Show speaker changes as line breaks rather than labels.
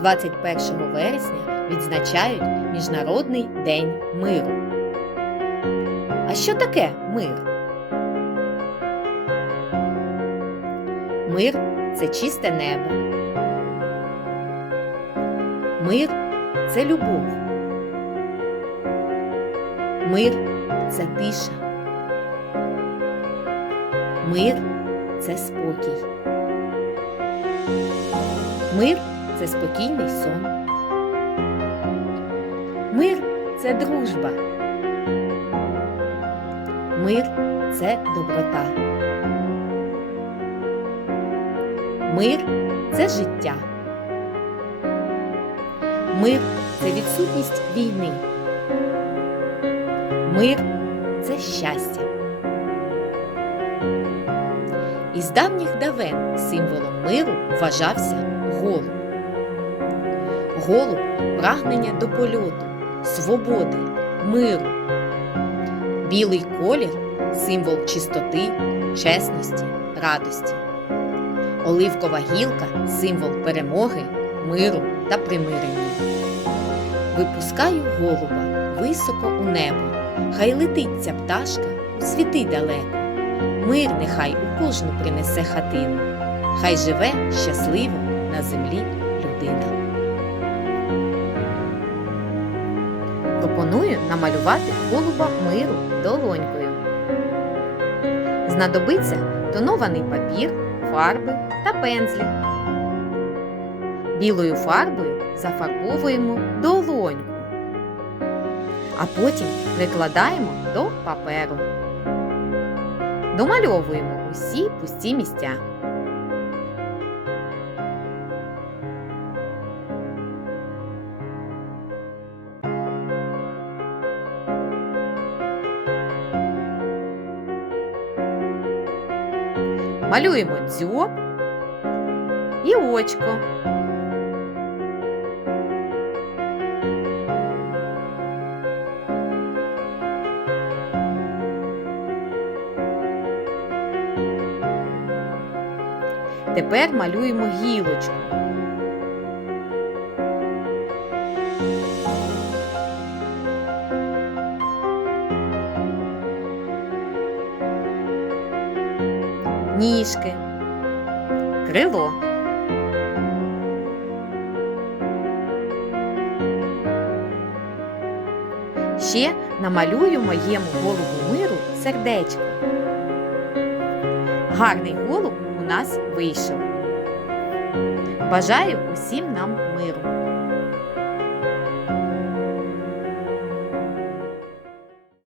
21 вересня відзначають Міжнародний день миру. А що таке мир? Мир це чисте небо. Мир це любов. Мир це тиша. Мир це спокій. Мир це спокійний сон. Мир це дружба. Мир це доброта. Мир це життя. Мир це відсутність війни. Мир це щастя. Із давніх давен символом миру вважався голуб. Голуб прагнення до польоту, свободи, миру. Білий колір символ чистоти, чесності, радості. Оливкова гілка символ перемоги, миру та примирення. Випускаю голуба високо у небо, хай летить ця пташка у світи далеко. Мир нехай у кожну принесе хатину, хай живе щасливо на землі людина. Пропоную намалювати голуба миру долонькою. Знадобиться тонований папір, фарби та пензлі. Білою фарбою зафарбовуємо долоньку, а потім прикладаємо до паперу. Домальовуємо усі пусті місця. Малюємо дзьоб і очко. Тепер малюємо гілочку. Ніжки. Крило. Ще намалюю моєму голубу миру сердечко. Гарний голуб у нас вийшов. Бажаю усім нам миру.